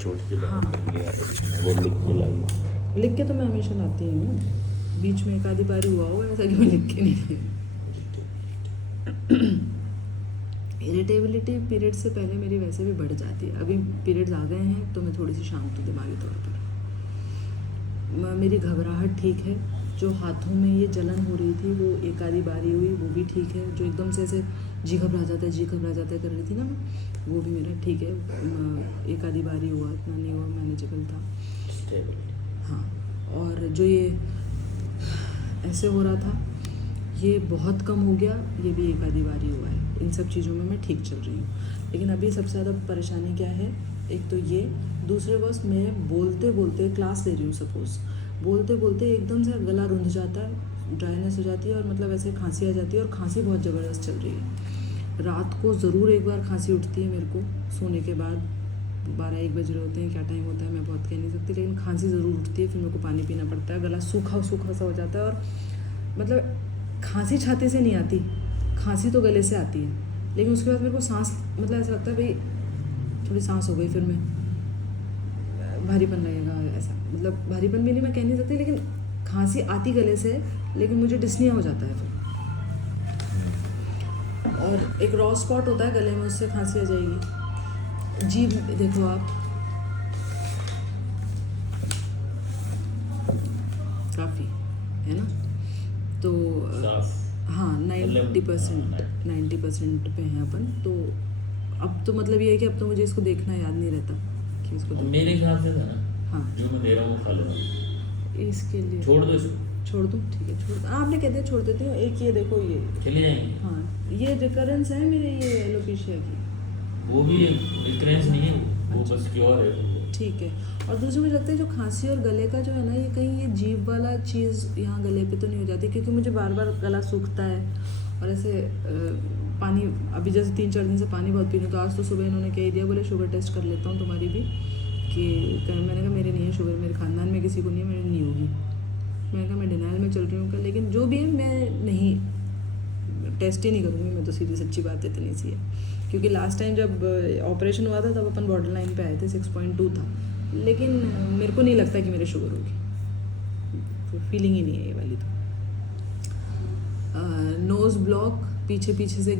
छोटी सी हाँ। बात है यार, वो लिख के लाई। लिख के तो मैं हमेशा लाती ही हूँ, बीच में एक आधी बार हुआ होगा ऐसा कि मैं लिख के नहीं लाई। इरिटेबिलिटी पीरियड से पहले मेरी वैसे भी बढ़ जाती है, अभी पीरियड्स आ गए हैं तो मैं थोड़ी सी शांत हूँ दिमागी तौर पर। मेरी घबराहट ठीक है, जो हाथों में ये जलन हो रही थी वो एक आधी बारी हुई, वो भी ठीक है। जो एकदम से ऐसे जी घबरा जाता है कर रही थी ना मैं, वो भी मेरा ठीक है। एक आधी बारी हुआ, इतना नहीं हुआ, मैनेजेबल था। हाँ, और जो ये ऐसे हो रहा था ये बहुत कम हो गया, ये भी एक आधी बारी हुआ है। इन सब चीज़ों में मैं ठीक चल रही हूँ। लेकिन अभी सबसे ज़्यादा परेशानी क्या है, एक तो ये, दूसरे बस मैं बोलते बोलते क्लास ले रही हूँ सपोज़, बोलते बोलते एकदम से गला रुंध जाता है, ड्राइनेस हो जाती है और मतलब ऐसे खांसी आ जाती है, और खांसी बहुत ज़बरदस्त चल रही है। रात को ज़रूर एक बार खांसी उठती है मेरे को सोने के बाद, 12-1 बज रहे होते हैं, क्या टाइम होता है मैं बहुत कह नहीं सकती, लेकिन खांसी ज़रूर उठती है। फिर मेरे को पानी पीना पड़ता है, गला सूखा सूखा सा हो जाता है। और मतलब खांसी छाती से नहीं आती, खांसी तो गले से आती है, लेकिन उसके बाद मेरे को सांस, मतलब ऐसा लगता है भाई थोड़ी सांस हो गई, फिर मैं भारीपन लगेगा ऐसा, मतलब भारीपन भी नहीं मैं कह नहीं सकती, लेकिन खांसी आती गले से, लेकिन मुझे डिस्निया हो जाता है फिर। और एक रॉ स्पॉट होता है गले में, उससे खांसी आ जाएगी। जीभ देखो आप, काफ़ी है ना, तो हाँ 90% पे हैं अपन। तो अब तो मतलब ये है कि अब तो मुझे इसको देखना याद नहीं रहता कि इसको मेरे ख्याल से था ना, हाँ जो मैं दे रहा हूँ वो खा लो, इसके लिए छोड़ दो इसको, छोड़ दूँ, ठीक है छोड़, आपने कहते हैं छोड़ देती हूँ। एक ये देखो, ये चले जाएंगे। हाँ, ये रिकरेंस है मेरे ये एलोपेशिया की, वो भी रिकरेंस नहीं है, वो बस क्योर है। ठीक है। और दूसरी मुझे लगता है जो खांसी और गले का जो है ना, ये कहीं ये जीभ वाला चीज़ यहाँ गले पे तो नहीं हो जाती, क्योंकि मुझे बार बार गला सूखता है और ऐसे पानी, अभी जैसे 3-4 दिन से पानी बहुत पी रही हूँ, तो आज तो सुबह इन्होंने कह दिया, बोले शुगर टेस्ट कर लेता हूँ तुम्हारी भी, कि मैंने कहा मेरे नहीं है शुगर, मेरे खानदान में किसी को नहीं है, मेरे नहीं होगी। मैंने कहा मैं डिनाइल में चल रही हूँ, लेकिन जो भी है मैं नहीं टेस्ट ही नहीं करूँगी, मैं तो सीधी सच्ची बात इतनी सी है। क्योंकि लास्ट टाइम जब ऑपरेशन हुआ था तब अपन बॉर्डर लाइन पे आए थे, 6.2 था, लेकिन मेरे को नहीं लगता कि मेरे शुगर होगी, तो फीलिंग ही नहीं है ये वाली। तो नोज़ ब्लॉक, पीछे से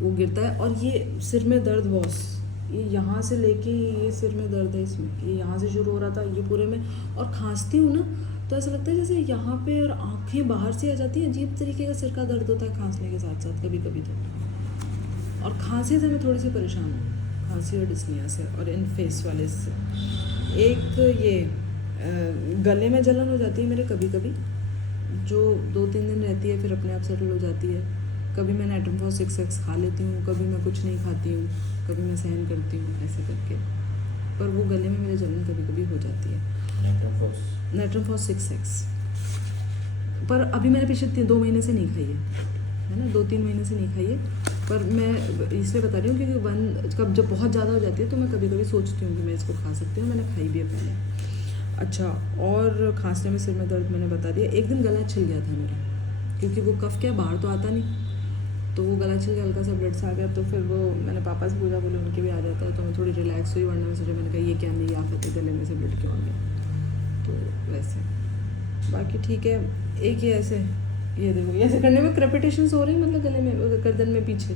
वो गिरता है, और ये सिर में दर्द बॉस, ये यहाँ से लेके ये सिर में दर्द है, इसमें ये यहाँ से शुरू हो रहा था ये पूरे में, और खांसती हूँ ना तो ऐसा लगता है जैसे यहाँ पे और आँखें बाहर से आ जाती हैं, अजीब तरीके का सिर का दर्द होता है खांसने के साथ साथ कभी कभी तो। और खांसी से मैं थोड़ी सी परेशान हूँ, खांसी और डिस्निया से, और इन फेस वाले से। एक ये गले में जलन हो जाती है मेरे कभी कभी, जो 2-3 दिन रहती है, फिर अपने आप सेटल हो जाती है। कभी मैं नाइट्रोफॉस 6X खा लेती हूँ, कभी मैं कुछ नहीं खाती हूँ, कभी मैं सहन करती हूँ, ऐसे करके, पर वो गले में मेरे जलन कभी कभी हो जाती है। नाइट्रोफॉस 6X, पर अभी मैंने पिछले 2 महीने से नहीं खाई है ना, 2-3 महीने से नहीं खाई है, पर मैं इसलिए बता रही हूँ क्योंकि कब जब बहुत ज़्यादा हो जाती है तो मैं कभी कभी सोचती हूँ कि मैं इसको खा सकती हूँ, मैंने खाई भी है पहले। अच्छा, और खांसने में, सिर में दर्द मैंने बता दिया। एक दिन गला छिल गया था मेरा, क्योंकि वो कफ क्या बाहर तो आता नहीं, तो वो गला छिल गया, हल्का सा ब्लड सा आ गया, तो फिर वो मैंने पापा से पूछा, बोले उनके भी आ जाता है, तो मैं थोड़ी रिलैक्स हुई, वरना मैं सोचा, मैंने कहा ये क्या नहीं आफत है, गले में से ब्लड क्यों आ गया, तो वैसे बाकी ठीक है। एक ही ऐसे, ये देखो ऐसे करने में क्रेपिटेशंस हो रही है, मतलब गले में, गर्दन में पीछे।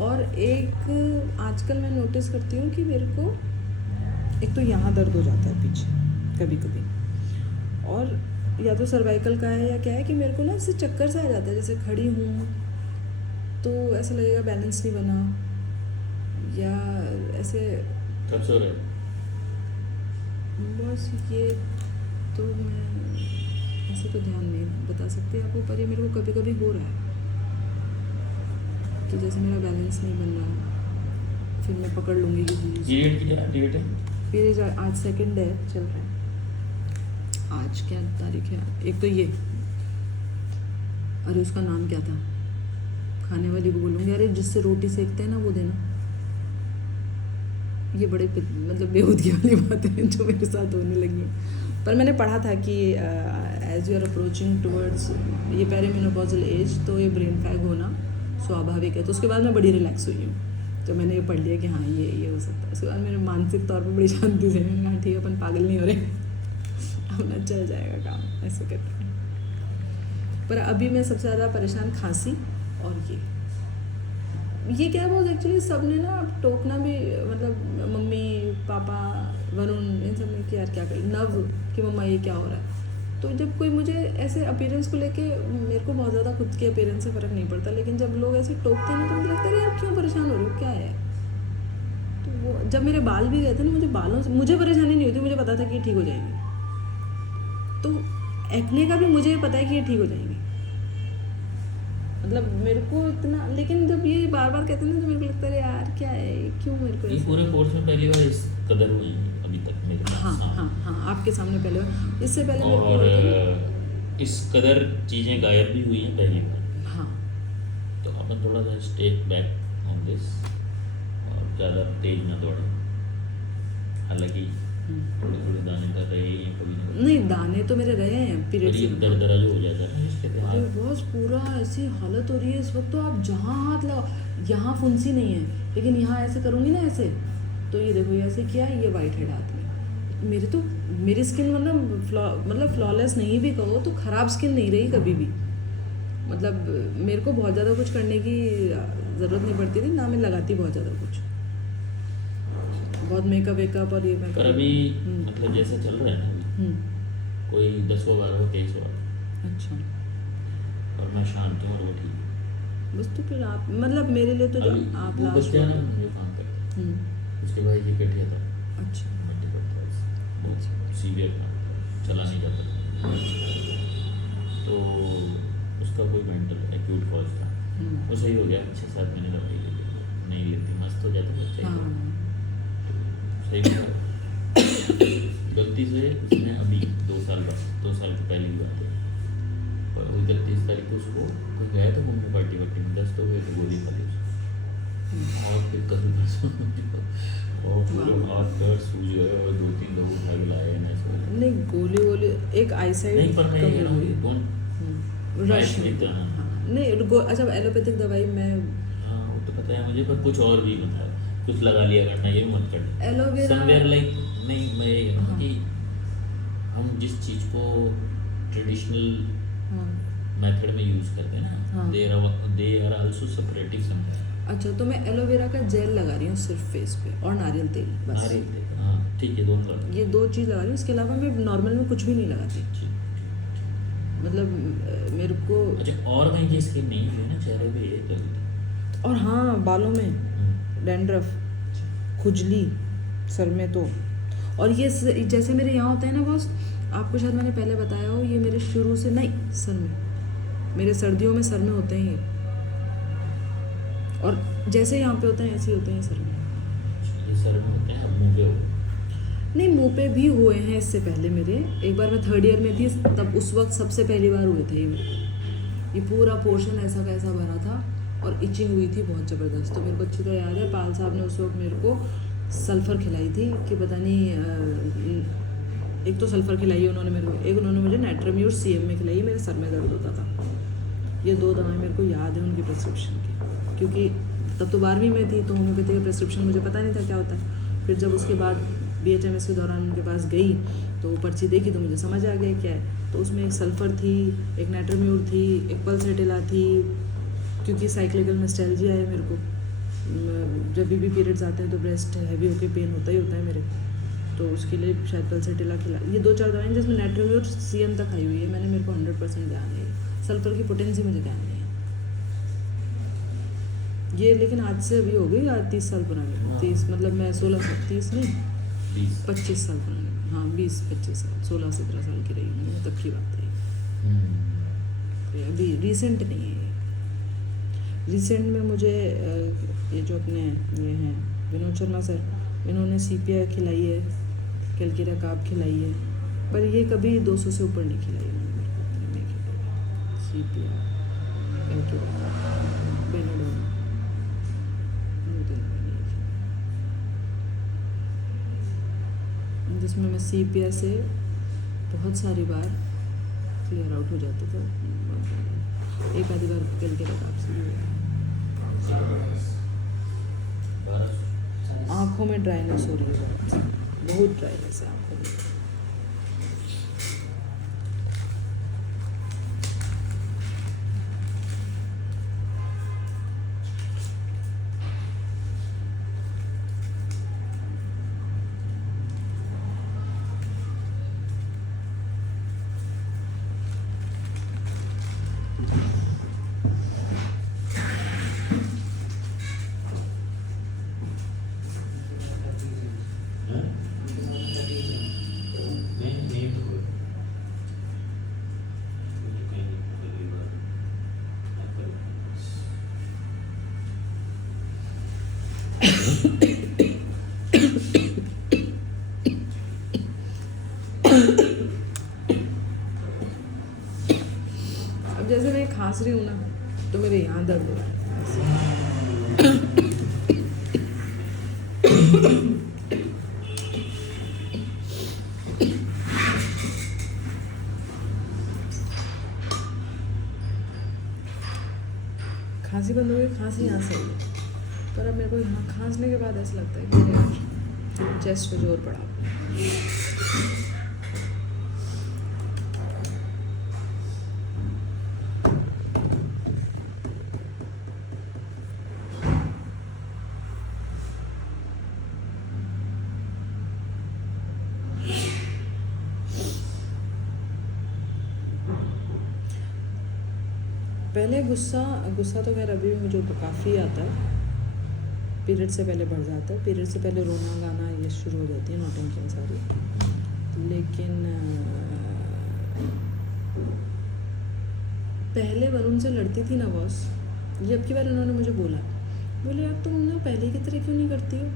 और एक आजकल मैं नोटिस करती हूँ कि मेरे को एक तो यहाँ दर्द हो जाता है पीछे कभी कभी, और या तो सर्वाइकल का है या क्या है कि मेरे को ना ऐसे चक्कर सा आ जाता है, जैसे खड़ी हूँ तो ऐसा लगेगा बैलेंस नहीं बना, या ऐसे कब सो रहे? बस ये तो मैं ऐसे तो ध्यान नहीं बता सकती आपको, पर ये मेरे को कभी कभी हो रहा है कि जैसे मेरा बैलेंस नहीं बन रहा, फिर मैं पकड़ लूँगी किसी चीज़। डेट है फिर आज 2nd है, चल रहा है, आज क्या तारीख है? एक तो ये, अरे उसका नाम क्या था, खाने वाली को बोलूँगी, अरे जिससे रोटी सेकते हैं ना वो देना। ये बड़े मतलब बेहूदगी वाली बात है जो मेरे साथ होने लगी है, पर मैंने पढ़ा था कि as you are approaching towards ये पेरीमेनोपॉजल एज, तो ये ब्रेन फैग होना स्वाभाविक है। तो उसके बाद मैं बड़ी रिलैक्स हुई हूँ, तो मैंने ये पढ़ लिया कि हाँ ये हो सकता है। उसके बाद मेरे मानसिक तौर पर बड़ी शांति से मैंने कहा ठीक है, अपन पागल नहीं हो रहे, अपना चल जाएगा काम, ऐसे करके। पर अभी मैं सबसे ज़्यादा परेशान खांसी और ये क्या बहुत एक्चुअली सब ने ना टोकना भी, मतलब मम्मी पापा वरुण इन सब ने कि यार क्या करें, नव कि मम्मा ये क्या हो रहा है। तो जब कोई मुझे ऐसे अपीयरेंस को लेके, मेरे को बहुत ज़्यादा खुद के अपीयरेंस से फ़र्क नहीं पड़ता, लेकिन जब लोग ऐसे टोकते हैं तो मुझे लगता है यार क्यों परेशान हो रहे हो, क्या है। तो वो जब मेरे बाल भी गए थे ना, मुझे बालों से मुझे परेशानी नहीं होती, मुझे पता था कि ये ठीक हो जाएंगे। तो एक्ने का भी मुझे पता है कि ये ठीक हो जाएंगे, मतलब मेरे को इतना, लेकिन जब ये बार बार कहते हैं ना तो मेरे को लगता है यार क्या है, क्यों मेरे को ये पूरे कोर्स में पहली बार इस कदर हुई है अभी तक मेरे पास। हाँ, आपके सामने पहले बार, इससे पहले मेरे को और होता था। इस कदर चीज़ें गायब भी हुई हैं पहली बार। हाँ, तो अपन थोड़ा सा स्टेप बैक ऑन दिस और ज़्यादा तेज ना दौड़े। हालांकि थोड़े थोड़े दाने कर रहे हैं कभी ना कभी। नहीं दाने तो मेरे रहे हैं पीरियड्स ये में। दरदरा जो हो जाता है ना इसके अरे बाद। बस पूरा ऐसी हालत हो रही है इस वक्त, तो आप जहाँ हाथ लगाओ, यहाँ फुंसी नहीं है, लेकिन यहाँ ऐसे करूँगी ना ऐसे, तो ये देखो ये ऐसे किया, ये वाइट हेड हाथ में। मेरी स्किन मतलब फ्लॉलेस नहीं भी कहो तो ख़राब स्किन नहीं रही कभी भी, मतलब मेरे को बहुत ज़्यादा कुछ करने की ज़रूरत नहीं पड़ती थी ना, मैं लगाती बहुत ज़्यादा कुछ, बहुत मेकअप वेकअप और ये मेकअप। पर अभी मतलब जैसे चल रहा है ना अभी, कोई 10वां 12वां 23वां, अच्छा, और मैं शांत हूँ और वो ठीक है। बस तो फिर आप मतलब मेरे लिए तो अभी आप वो लास्ट बच्चा ना जो काम करता है, उसके भाई की पेटिया था, अच्छा, मल्टीपल था, बहुत सीवियर था, चला नहीं जाता था। तो उसका कोई मेंटल एक्यूट कॉज था, वो सही हो गया 6-7 महीने दवाई लेते, नहीं लेती मस्त हो जाता बच्चा ही। हाँ, सही बात। गलती से उसने अभी 2 साल की पहले की बात है, और 31 तारीख को उसको कोई गया था घूमने पार्टी वार्टी में, 10 तो हुए तो गोली खा ली उसको, और फिर कल और पूरे हाथ पैर सूज गए और 2-3 लोग उठा के लाए हैं ऐसे। नहीं गोली एक आई साइड नहीं पर मैं कह रहा हूँ डोंट रश नहीं था। हाँ, नहीं अच्छा एलोपैथिक दवाई मैं, हाँ वो तो पता है मुझे, पर कुछ और भी मतलब कुछ लगा लिया करना, ये भी मत करना। एलोवेरा समवेयर लाइक नहीं, मैं ये कहूँ कि हम जिस चीज़ को ट्रेडिशनल मेथड में यूज़ करते हैं ना, they are also separating somewhere. अच्छा, तो मैं एलोवेरा का जेल लगा रही हूँ सिर्फ फेस पे, और नारियल तेल, बस नारियल तेल, हाँ ठीक है, दोनों लगा। ये 2 चीज़ लगा रही हूँ, इसके अलावा मैं नॉर्मल में कुछ भी नहीं लगाती, मतलब मेरे को। अच्छा, और कहीं की स्किन नहीं है ना चेहरे पे ये तो? और हाँ, बालों में डैंड्रफ, खुजली सर में तो, और ये जैसे मेरे यहाँ होता है ना बॉस, आपको शायद मैंने पहले बताया हो, ये मेरे शुरू से नहीं सर में, मेरे सर्दियों में सर में होते हैं ये, और जैसे यहाँ पे होते हैं ऐसे ही होते हैं सर में। ये सर में होते हैं, अब मुँह पे हो? नहीं, मुंह पे भी हुए हैं इससे पहले मेरे, एक बार मैं 3rd ईयर में थी तब, उस वक्त सबसे पहली बार हुए थे ये मेरे को, ये पूरा पोर्शन ऐसा का ऐसा भरा था और इचिंग हुई थी बहुत ज़बरदस्त। तो मेरे को अच्छी तरह याद है, पाल साहब ने उस वक्त मेरे को सल्फ़र खिलाई थी कि पता नहीं, एक तो सल्फ़र खिलाई है उन्होंने मेरे को, एक उन्होंने मुझे नेट्राम्यूर CM में खिलाई, मेरे सर में दर्द होता था। ये 2 दवाएं मेरे को याद है उनकी प्रेस्क्रिप्शन की, क्योंकि तब तो 12वीं में थी, तो होम्योपैथी का प्रेस्क्रिप्शन मुझे पता नहीं था क्या होता है। फिर जब उसके बाद BHMS के दौरान उनके पास गई तो पर्ची देखी तो मुझे समझ आ गया क्या है। तो उसमें एक सल्फ़र थी, एक नेट्राम्यूर थी, एक पल्सेटिला थी, क्योंकि साइक्लिकल मिस्टैल्जिया है मेरे को, जब भी पीरियड्स आते हैं तो ब्रेस्ट हैवी होके पेन होता ही होता है मेरे, तो उसके लिए शायद पल्सेटिला खिला, ये 2-4 दवाएं जिसमें नेट्राम्यूर CM तक आई हुई है मैंने, मेरे को 100% ध्यान नहीं है, सल्फ़र की पोटेंसी मुझे ध्यान नहीं है ये, लेकिन आज से अभी हो गई 30 साल पुरानी, 30 मतलब मैं 16-30 नहीं 25 साल पुरानी, हाँ 20-25 साल, 16-17 साल की रही हूँ तब की बात है, तो अभी रिसेंट नहीं है। रिसेंट में मुझे ये जो अपने ये हैं विनोद शर्मा सर, इन्होंने CPR खिलाई है, कैलकीरा काब खिलाई है, पर ये कभी 200 से ऊपर नहीं खिलाई उन्होंने मेरे को, इतनी नहीं खिलाई CPR, कैलकीरा काब, बेनाडोल, जिसमें मैं CPR से बहुत सारी बार क्लियर आउट हो जाता था, एक आधी बार कैलकीरा काब से भी हुआ। 1200। आँखों में ड्राइनेस हो रही है बहुत, बहुत ड्राइनेस है आँखों में। हाँ? नहीं तो कोई कहीं नहीं अगली बार आप करो। अब जैसे मैं खांस रही हूँ ना, तो मेरे यहाँ दर्द हो रहा है ऐसे। खांसी बंद हो गई, खांसी यहाँ से हो गई, पर अब मेरे को यहाँ खांसने के बाद ऐसा लगता है कि मेरे यार चेस्ट पे जोर पड़ा। पहले गुस्सा तो खैर अभी भी मुझे काफ़ी आता है, पीरियड से पहले बढ़ जाता है, पीरियड से पहले रोना गाना ये शुरू हो जाती है नौटंकियाँ सारी। लेकिन पहले वरुण से लड़ती थी ना बॉस, ये अब की बार उन्होंने मुझे बोले यार तुम ना पहले की तरह क्यों नहीं करती हो।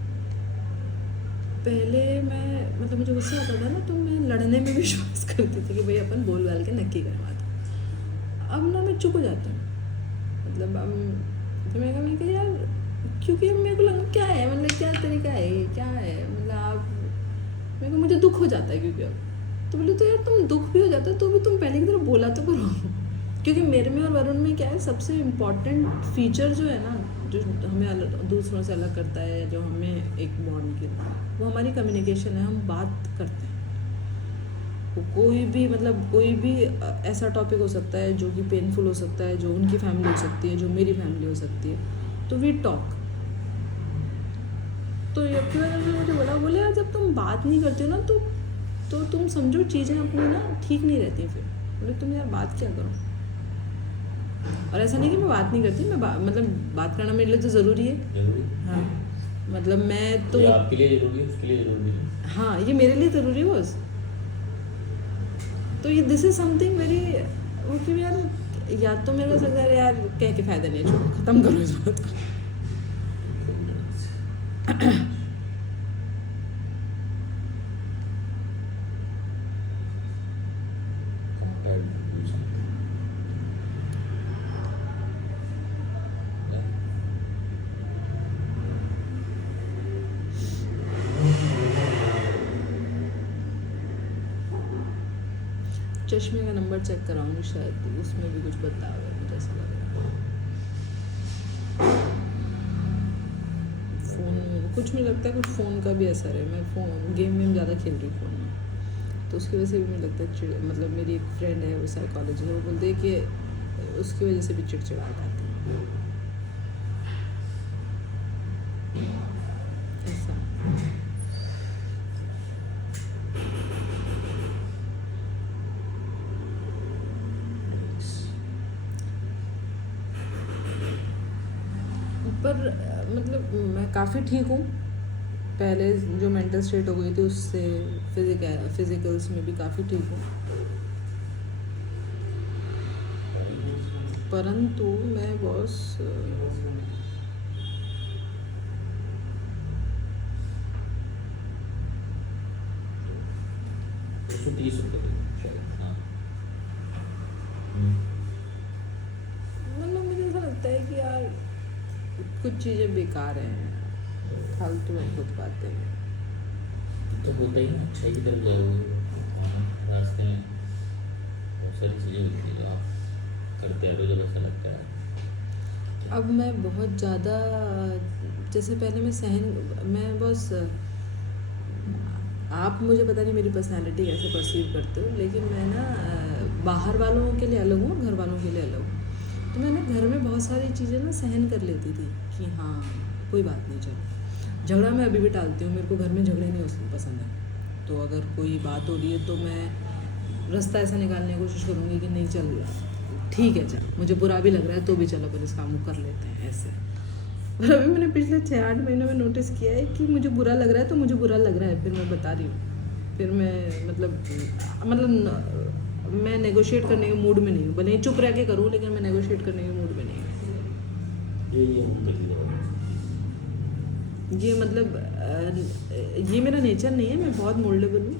पहले मैं मतलब मुझे गुस्सा आता था ना, तो मैं लड़ने में विश्वास करती थी कि भाई अपन बोल बाल के नक्की करवा दो। अब ना मैं चुप हो जाती हूँ, मतलब अब तो मैं कहा यार, क्योंकि अब मेरे को लगा क्या है, मतलब क्या तरीका है, क्या है, मतलब आप मेरे को मुझे दुख हो जाता है क्योंकि अब तो बोले तो यार तुम दुख भी हो जाता है तो भी तुम पहले की तरह बोला तो करो। क्योंकि मेरे में और वरुण में क्या है, सबसे इम्पॉर्टेंट फीचर जो है ना, जो हमें दूसरों से अलग करता है, जो हमें एक बॉन्ड की, वो हमारी कम्युनिकेशन है। हम बात करते हैं, कोई भी ऐसा टॉपिक हो सकता है जो कि पेनफुल हो सकता है, जो उनकी फैमिली हो सकती है, जो मेरी फैमिली हो सकती है, तो वी टॉक। तो ये मुझे बोले यार जब तुम बात नहीं करते हो ना तो तुम समझो चीज़ें अपनी ना ठीक नहीं रहती। फिर बोले तुम यार बात क्या करो। और ऐसा नहीं कि मैं बात नहीं करती, मैं मतलब बात करना मेरे लिए तो ज़रूरी है। हाँ, मतलब मैं तो ये आपके लिए ज़रूरी है, उसके लिए ज़रूरी है। हाँ, ये मेरे लिए ज़रूरी है बस। तो ये this is something very okay यार, या तो मेरे को लगता है यार कह के फ़ायदा नहीं है, छोड़ो ख़त्म करो इस बात को। चश्मे का नंबर चेक कराऊंगी, शायद उसमें भी कुछ बता हुआ है, मुझे ऐसा लग रहा है। फ़ोन कुछ मुझे लगता है कुछ फ़ोन का भी असर है। मैं गेम ज़्यादा खेल रही हूँ फ़ोन में, तो उसकी वजह से भी मुझे लगता है मतलब मेरी एक फ्रेंड है, वो साइकोलॉजिस्ट है, वो बोलते हैं कि उसकी वजह से भी चिड़चिड़ाहट आती है ऐसा। पर मतलब मैं काफ़ी ठीक हूँ, पहले जो मेंटल स्टेट हो गई थी उससे फिजिकल्स में भी काफ़ी ठीक हूँ, परंतु मैं बॉस 130 रुपये शायद। हाँ, मतलब मुझे ऐसा लगता है कि यार कुछ चीज़ें बेकार हैं, फालतू में खुद बातें हैं। तो होता ही ना, अच्छाई की तरफ जाओगे, रास्ते में बहुत सारी चीज़ें होती हैं जो आप करते हैं तो जब ऐसा लगता है। अब मैं बहुत ज़्यादा जैसे पहले मैं बस आप मुझे पता नहीं मेरी पर्सनालिटी कैसे परसीव करते हो, लेकिन मैं ना बाहर वालों के लिए अलग हूँ, घर वालों के लिए अलग हूँ। तो मैं ना घर में बहुत सारी चीज़ें ना सहन कर लेती थी कि हाँ कोई बात नहीं, चलो। झगड़ा मैं अभी भी टालती हूँ, मेरे को घर में झगड़े नहीं पसंद है। तो अगर कोई बात हो रही है तो मैं रास्ता ऐसा निकालने की कोशिश करूँगी कि नहीं चल ठीक है, चल मुझे बुरा भी लग रहा है तो भी चलो अपन इस काम को कर लेते हैं ऐसे। और अभी मैंने पिछले 6-8 महीनों में नोटिस किया है कि मुझे बुरा लग रहा है तो मुझे बुरा लग रहा है, फिर मैं बता रही हूँ, फिर मैं मतलब मैं नेगोशिएट करने के मूड में नहीं हूँ। भले ही चुप रह के करूँ लेकिन मैं नेगोशिएट करने के मूड में नहीं हूँ। ये मतलब ये मेरा नेचर नहीं है, मैं बहुत मोल्डेबल हूँ,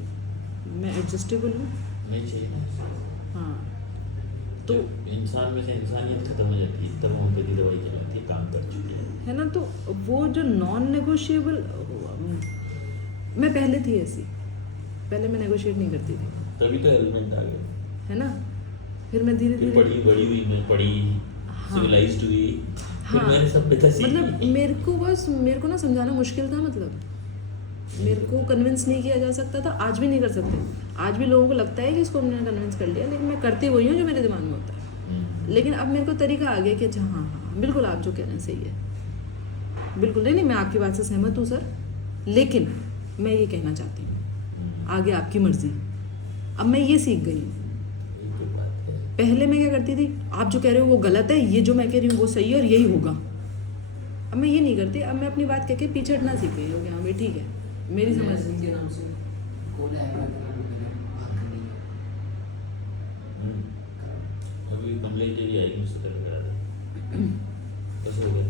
मैं एडजस्टेबल हूँ। नहीं चाहिए ना। हाँ तो इंसान में से इंसानियत खत्म हो जाती है, तब होम्योपैथी दवाई चलाती है, काम कर चुकी है ना। तो वो जो नॉन नेगोशिएबल, मैं पहले थी ऐसी, पहले मैं नेगोशिएट नहीं करती थी, तभी तो एलिमेंट आ गए, है ना। फिर मैं धीरे धीरे बड़ी हुई, मैं पढ़ी, सिविलाइज्ड हुई, फिर मैंने सब पता सीख मतलब मेरे को ना समझाना मुश्किल था, मतलब मेरे को कन्विंस नहीं किया जा सकता था, आज भी नहीं कर सकते। आज भी लोगों को लगता है कि इसको हमने कन्विंस कर लिया, लेकिन मैं करती वही हूँ जो मेरे दिमाग में होता है। लेकिन अब मेरे को तरीका आ गया कि अच्छा हाँ बिल्कुल आप जो कह रहे हैं सही है, बिल्कुल नहीं मैं आपकी बात से सहमत हूँ सर, लेकिन मैं ये कहना चाहती हूँ, आगे आपकी मर्जी। अब मैं ये सीख गई हूँ। पहले मैं क्या करती थी, आप जो कह रहे हो वो गलत है, ये जो मैं कह रही हूँ वो सही है और यही होगा। अब मैं ये नहीं करती, अब मैं अपनी बात कह के पीछे हटना सीख गई हूँ कि हाँ भाई ठीक है, मेरी समझ के नाम से अभी कमलेश देवी आएगी, मुझसे कल करा था, बस हो गया।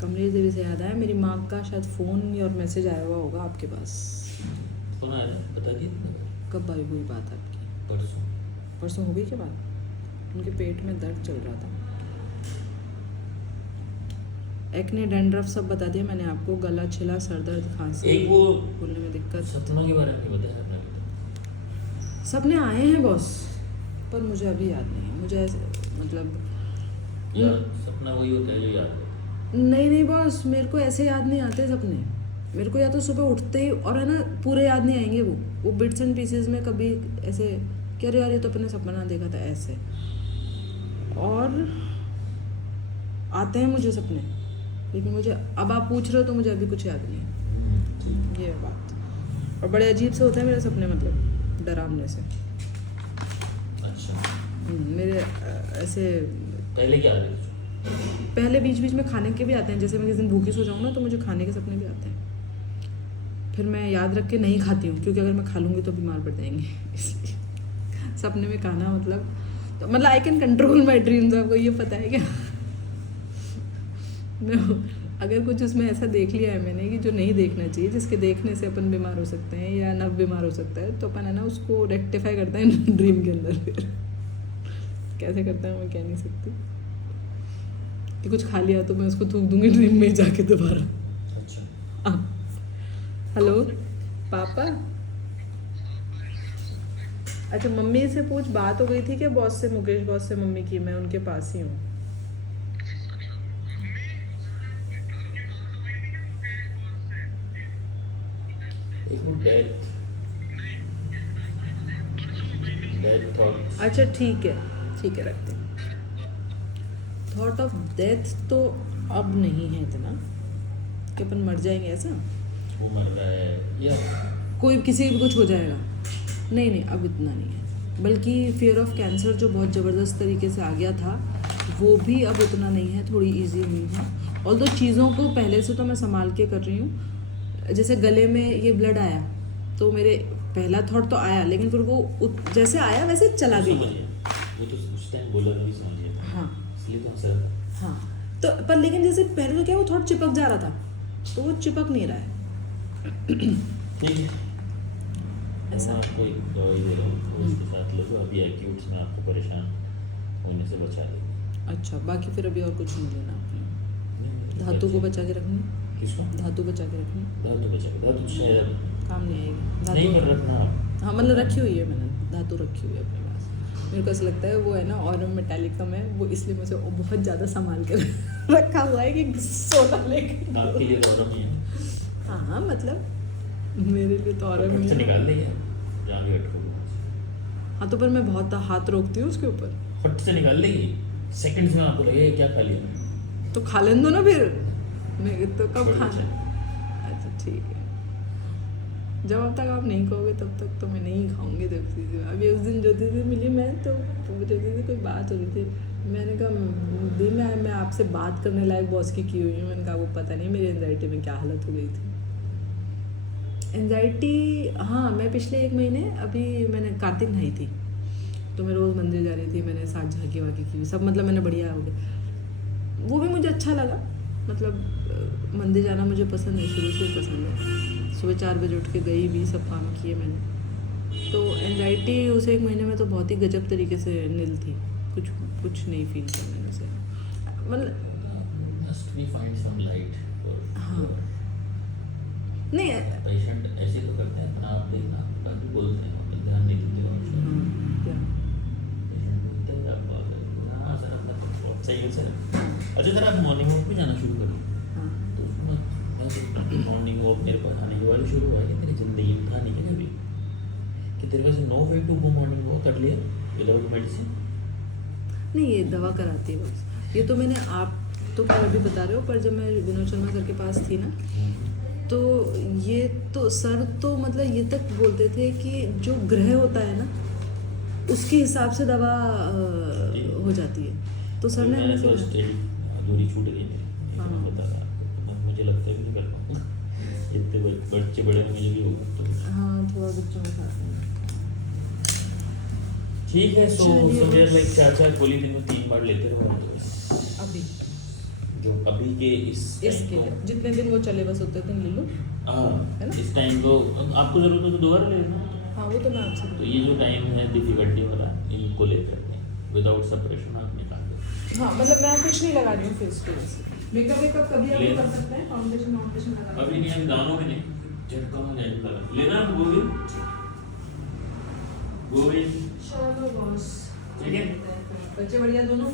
कमलेश देवी से याद आया, मेरी माँ का शायद फ़ोन और मैसेज आया हुआ होगा आपके पास। कौन आया था बता दिए? कब आई हुई बात आपकी? परसों हो गई क्या बात? उनके पेट में दर्द चल रहा था, एक्ने, डैंड्रफ सब बता दिया मैंने आपको, गला छिला, सर दर्द, खांसी, एक वो बोलने में दिक्कत। सपनों के बारे में बताया आपने? सपने आए हैं बॉस, पर मुझे अभी याद नहीं है। मुझे ऐसे मतलब सपना वही होता है जो याद है। नहीं बॉस, मेरे को ऐसे याद नहीं आते सपने। मेरे को या तो सुबह उठते ही, और है ना पूरे याद नहीं आएंगे, वो बिट्स एंड पीसेस में कभी ऐसे कह रहे यार ये तो अपने सपना देखा था ऐसे, और आते हैं मुझे सपने, लेकिन मुझे अब आप पूछ रहे हो तो मुझे अभी कुछ याद नहीं है, ये बात। और बड़े अजीब से होते हैं मेरे सपने, मतलब डरावने से। अच्छा। मेरे ऐसे पहले क्या आ रही? पहले बीच बीच में खाने के भी आते हैं, जैसे मैं किसी दिन भूखी सो जाऊँ ना तो मुझे खाने के सपने भी आते हैं। फिर मैं याद रख के नहीं खाती हूँ, क्योंकि अगर मैं खा लूँगी तो बीमार पड़ जाएंगे, इसलिए सपने में खाना मतलब I can control my dreams. आपको ये पता है क्या? अगर कुछ उसमें ऐसा देख लिया है मैंने कि जो नहीं देखना चाहिए, जिसके देखने से अपन बीमार हो सकते हैं या नर्व बीमार हो सकता है, तो अपन है ना उसको रेक्टिफाई करते हैं ड्रीम के अंदर। फिर कैसे करते हैं मैं कह नहीं सकती, कि कुछ खा लिया तो मैं उसको थूक दूंगी ड्रीम में जाके दोबारा। अच्छा। हेलो पापा। अच्छा मम्मी से पूछ, बात हो गई थी क्या बॉस से, मुकेश बॉस से मम्मी की? मैं उनके पास ही हूँ। अच्छा ठीक है रखते हैं। थॉट ऑफ डेथ तो अब नहीं है इतना कि अपन मर जाएंगे, ऐसा वो मर रहा है या कोई किसी भी कुछ हो जाएगा, नहीं अब इतना नहीं है। बल्कि फियर ऑफ कैंसर जो बहुत ज़बरदस्त तरीके से आ गया था, वो भी अब उतना नहीं है, थोड़ी इजी हुई है। ऑल्दो चीज़ों को पहले से तो मैं संभाल के कर रही हूँ। जैसे गले में ये ब्लड आया तो मेरे पहला थॉट तो आया, लेकिन फिर वो जैसे आया वैसे चला गया। वो तो उस टाइम बोला नहीं, समझिए। हाँ, इसलिए तो असर था। हाँ तो पर लेकिन जैसे पहले तो क्या वो थॉट चिपक जा रहा था, तो वो चिपक नहीं रहा है। ठीक है, ऐसा आपको एक दवाई दे रहा हूँ, उसके साथ लो, आपकी एक्यूट्स में आपको परेशान होने से बचा देगा। अच्छा, बाकी फिर अभी और कुछ नहीं लेना आपने? धातु को बचा के रखनी। किसको? धातु बचा के रखनी। धातु शायद काम नहीं आएगी। नहीं कर रखना आप। हाँ मतलब रखी हुई है मैंने, धातु रखी हुई है अपने पास। मेरे को ऐसा लगता है वो है ना, और मेटालिकम है वो, इसलिए मुझे बहुत ज़्यादा संभाल के रखा हुआ है कि सोना लेके आपके लिए तो और भी है। हाँ मतलब मेरे लिए तो और फट से निकाल देंगे जहाँ भी अटको। हाँ तो पर मैं बहुत हाथ रोकती हूँ उसके ऊपर। फट से निकाल देगी सेकंड्स में, आपको लगे क्या खा लिया। तो खा लेने दो ना फिर, मैं तो कब छोड़ खाना। दीजिए। अच्छा ठीक है, जब तक आप नहीं कहोगे तब तक तो मैं नहीं खाऊंगी। देखती अभी उस दिन ज्योति से मिली मैं, तो ज्योति से कोई बात हो रही थी, मैंने कहा दी मैं आपसे बात करने लायक बॉस की हुई हूँ। मैंने कहा वो पता नहीं मेरी एंजाइटी में क्या हालत हो गई थी। एंजाइटी, हाँ मैं पिछले 1 महीने अभी मैंने कार्तिक नहाई थी, तो मैं रोज़ मंदिर जा रही थी, मैंने साथ झांकी वाकी की सब, मतलब मैंने बढ़िया हो गया। वो भी मुझे अच्छा लगा, मतलब मंदिर जाना मुझे पसंद है, शुरू से पसंद है। सुबह 4 बजे उठ के गई भी, सब काम किए मैंने। तो एंजाइटी उस 1 महीने में तो बहुत ही गजब तरीके से नील थी, कुछ नहीं फील किया मैंने उसे, मतलब Must we find some light for हाँ। नहीं पेशेंट ऐसे तो करते हैं अपना आप देखना, बाकी बोलते हैं अपन ध्यान नहीं देते और क्या पेशेंट बोलते हैं आप हाँ सर अपना तो सही है सर। अच्छा सर आप मॉर्निंग वॉक पे जाना शुरू करो, हाँ तो उसमें मॉर्निंग वॉक मेरे पास आने के बाद शुरू हुआ है कि मेरी ज़िंदगी में था नहीं क्या कभी कि तेरे पास no way to go morning walk कर लिया विदाउट मेडिसिन। नहीं ये दवा कराती है बस। ये तो मैंने, आप तो खैर अभी बता रहे हो, पर जब मैं विनोद शर्मा सर के पास थी ना, तो ये तो सर तो मतलब ये तक बोलते थे कि जो ग्रह होता है ना उसके हिसाब से दवा हो जाती है। तो सर ने हमें तो सिखाया। स्टेज अधूरी छूट गई मेरी, हाँ। बता रहा आपको, मुझे लगता है कि नहीं कर पाऊँगा इतने बच्चे बड़े में मुझे भी होगा तो हाँ थोड़ा बच्चों के साथ में। ठीक है। सो चलिए। वी आर लाइक 4 गोली दिन में 3 बार लेते रहो अभी जो अभी के इस इसके टाइम को। जितने दिन वो चले बस उतने दिन ले लो। हाँ है ना? इस टाइम को आपको जरूरत हो तो दोबारा ले लेना। हाँ वो तो मैं आपसे तो ये जो टाइम है डिफिकल्टी वाला, इनको ले सकते हैं विदाउट सप्रेशन आप निकाल दो। हाँ मतलब मैं कुछ नहीं लगा रही हूँ फेस पे वैसे। मेकअप कभी आप ले- कर सकते हैं, फाउंडेशन लगा अभी नहीं, अभी दानों में नहीं, झटका में नहीं लगा लेना गोविंद गोविंद। चलो बॉस ठीक है। बच्चे बढ़िया दोनों।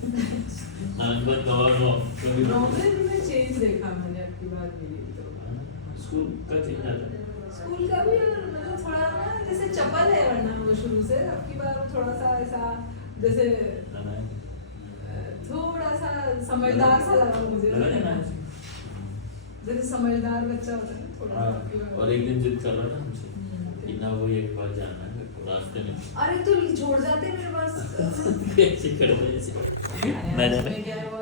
अनंत कवर हो कभी नॉर्मली में चेंज देखा मैंने आपकी बात मेरी तो। स्कूल का चेंज आता है। स्कूल का भी मतलब थोड़ा ना जैसे चपल है, वरना वो शुरू से आपकी बार थोड़ा सा ऐसा जैसे लगा है। थोड़ा सा समझदार सा लगा मुझे, लगा है ना? जैसे समझदार बच्चा होता है ना थोड़ा सा आपकी हाँ, बार। और एक दिन जिद कर रहा था हमसे कि ना वो एक बार जाना है मेरे को रास्ते में अरे तो छोड़ जाते मेरे पास। ऐसे कर रहे जैसे अरे मैं यार, जाना इसमें क्या है वो